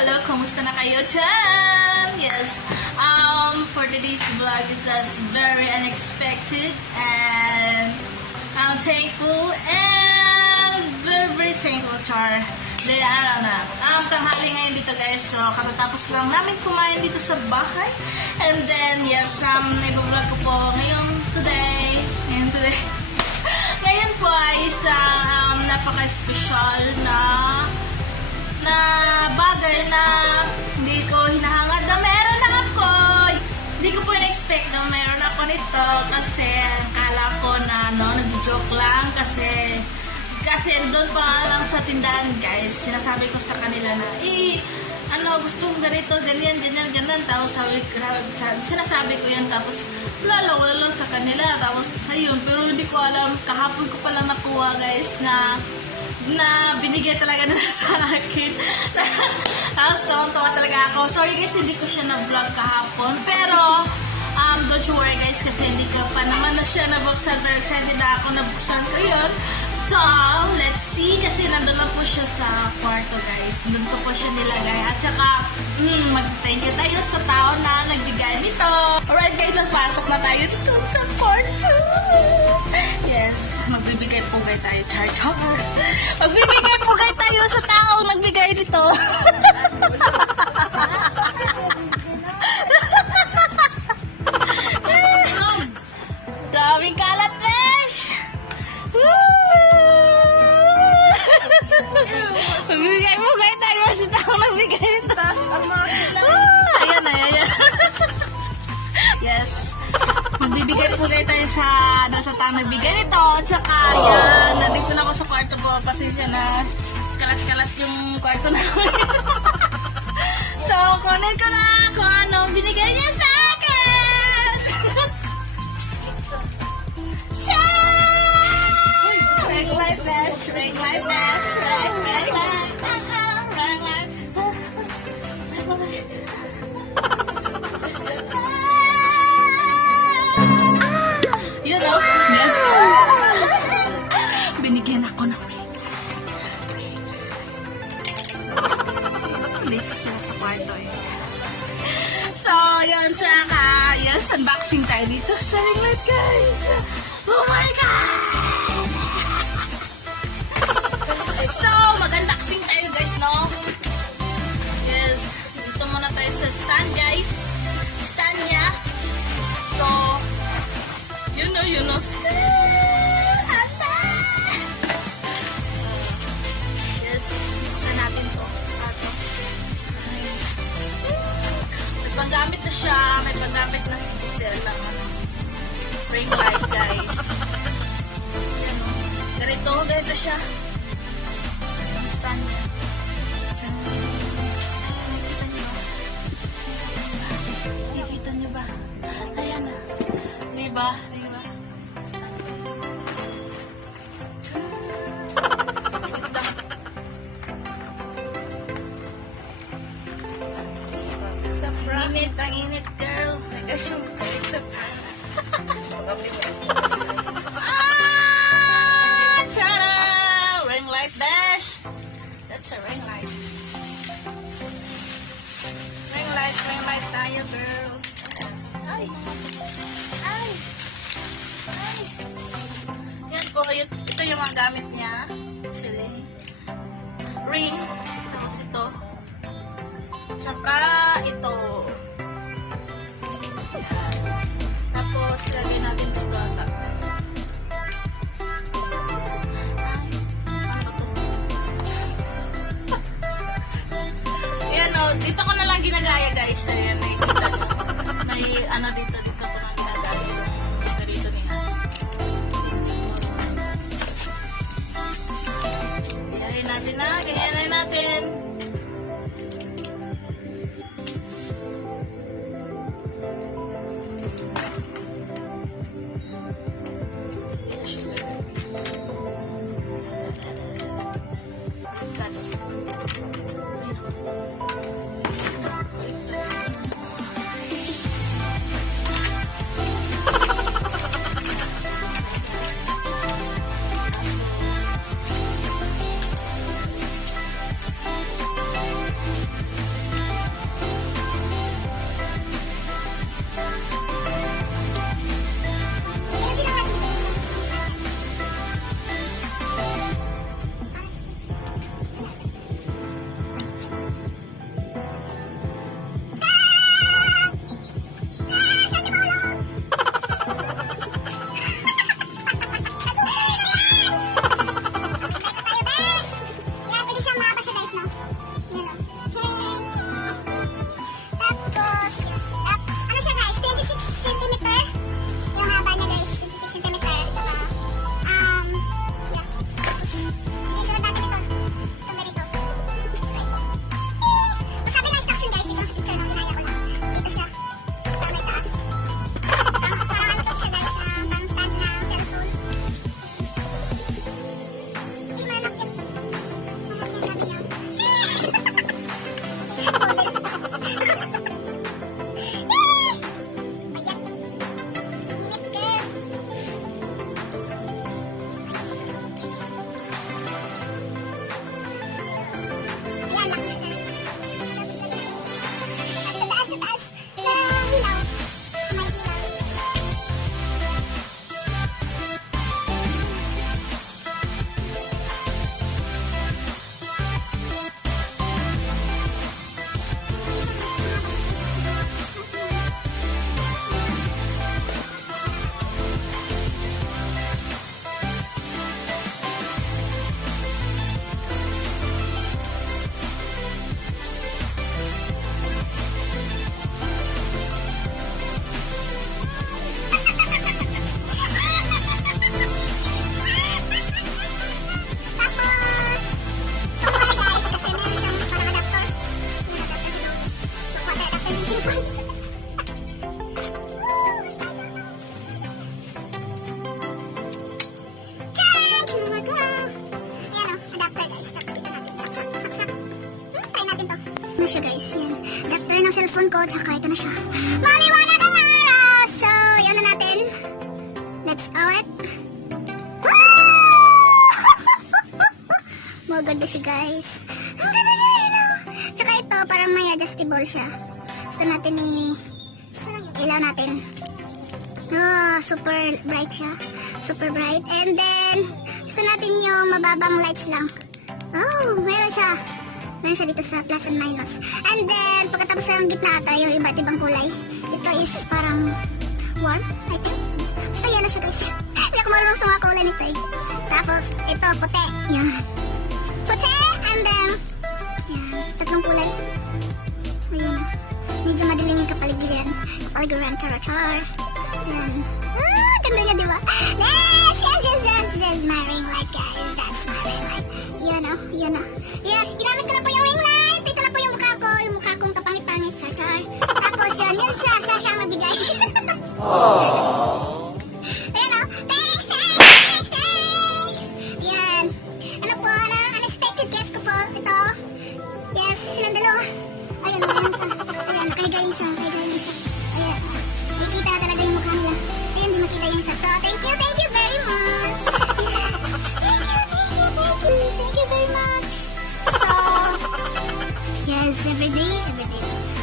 hello! Kumusta na kayo dyan? Yes, for today's vlog is just very unexpected and I'm thankful and very thankful, Char. Dahil tanghali ngayon dito guys, so katatapos lang namin kumain dito sa bahay. And then, yes, ibablog ko po today. Ngayon po ay isang napaka-special na bagay na hindi ko hinahangad na meron ako. Hindi ko po na-expect na meron ako nito kasi akala ko na nag-joke lang kasi doon pa lang sa tindahan guys, sinasabi ko sa kanila na gusto ko ganito, ganyan, tapos sinasabi ko yan, tapos wala lang sa kanila, tapos ayun, pero hindi ko alam, kahapon ko palang nakuha guys na binigay talaga nila sa akin. Tapos tawa talaga ako. Sorry guys, hindi ko siya na-vlog kahapon, pero don't you worry guys, kasi hindi ko pa naman na siya nabuksan, pero excited na ako nabuksan ko yun. So, let's see, kasi nandun lang po siya sa kwarto guys. Nandun ko po siya nilagay. At saka, mag-thank you tayo sa tao na nagbigay nito. Alright guys, mas pasok na tayo dito sa kwarto. Yes, magbibigay pugay tayo, Char. Magbibigay pugay tayo sa tao nagbigay nito. Daming kalat, Besh! Magbibigay tayo sa tao nagbigay nito. Ayan. Yes. Magbibigay tayo sa tao nagbigay nito. At saka, yan. Nandito na ako sa kwarto ko. Pasensya na. Kalat-kalat yung kwarto namin. So, kunin ko na kung ano binigay niya sa akin. Ring light, Besh. Ring light, Besh. Ring light. You know, yes. Binigyan ako ng ring light. Dito sila sa kwarto eh. So, yun, saka, yes, unboxing tayo dito sa ring light, guys. Oh my God! So, mag-unboxing tayo, guys, no? Yes, dito muna tayo sa stand, guys. Stand niya. So, you know. Yes, buksan natin to. May panggamit na siya. May panggamit na si Giselle lang. Ring light, guys. Yan o. Ganito siya. Ang stand niya. Nakikita niyo ba? Ayan na. Diba? Ang init, girl. Nag-assume ko sa Tada! Ring light, Dash. That's a ring light. Ring light tayo, girl. Ay. Yan po, ito yung mga gamit niya. Ring. Tapos ito. Tsaka ito. Tapos, lagay natin dito ata. Ayan o, dito ko na lang ginagaya guys. Ayan, nakikita nyo. May dito ko na ginagaya yung decoration niya. Gayahin natin na, gayahin natin. na siya guys. Yan. Adapter ng cellphone ko, tsaka ito na siya. Maliwanag ang araw! So, yan na natin. Let's out. Maganda siya guys. Ang ganda niya, ilaw. Tsaka ito, parang may adjustable siya. Gusto natin ilaw natin. Oh, super bright siya. Super bright. And then, gusto natin yung mababang lights lang. Oh, meron siya. Meron siya dito sa plus and minus. And then, pagkatapos ng gitna ata, yung iba't ibang kulay. Ito is parang warm, I think. Basta yellow siya guys. Hindi ako marunong sa mga kulay nito eh. Tapos, ito, puti. Yan. Puti, and then, yan, tatlong kulay. Ayan. Medyo madilim yung kapaligiran. Kapaligiran, char-char. Yan. Ah, ganda niya, diba? Yes, my ring light, guys. That's my ring light. Yan o, yan o. Yan, ginamit ko na po yung ring light. Ito na po yung mukha kong kapangit-pangit, char-char. Tapos yun siya ang mabigay. Ayan o, thanks. Yan. Ano po, unexpected gift ko po. Ito. Yes, silang dalawa. Ayan, nakahiga yung isa. Ayan. Nakikita talaga yung mukha nila. Ayan, di makita yung isa. So, thank you very much. Thank you very much. So, yes, everyday.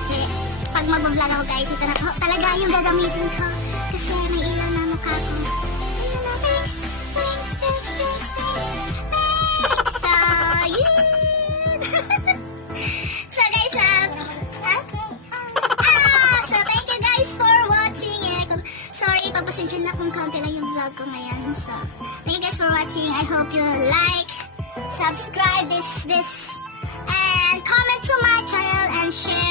Okay, pag mag-vlog ako guys, ito na po talaga yung gagamitin ko. Kasi may ilaw na mukha ko. Ayan na, thanks. So, yun. So guys, so thank you guys for watching. Sorry, pagpasensya na kung kaunti lang yung vlog ko ngayon. So, thank you guys for watching. I hope you like, subscribe this, and comment to my channel and share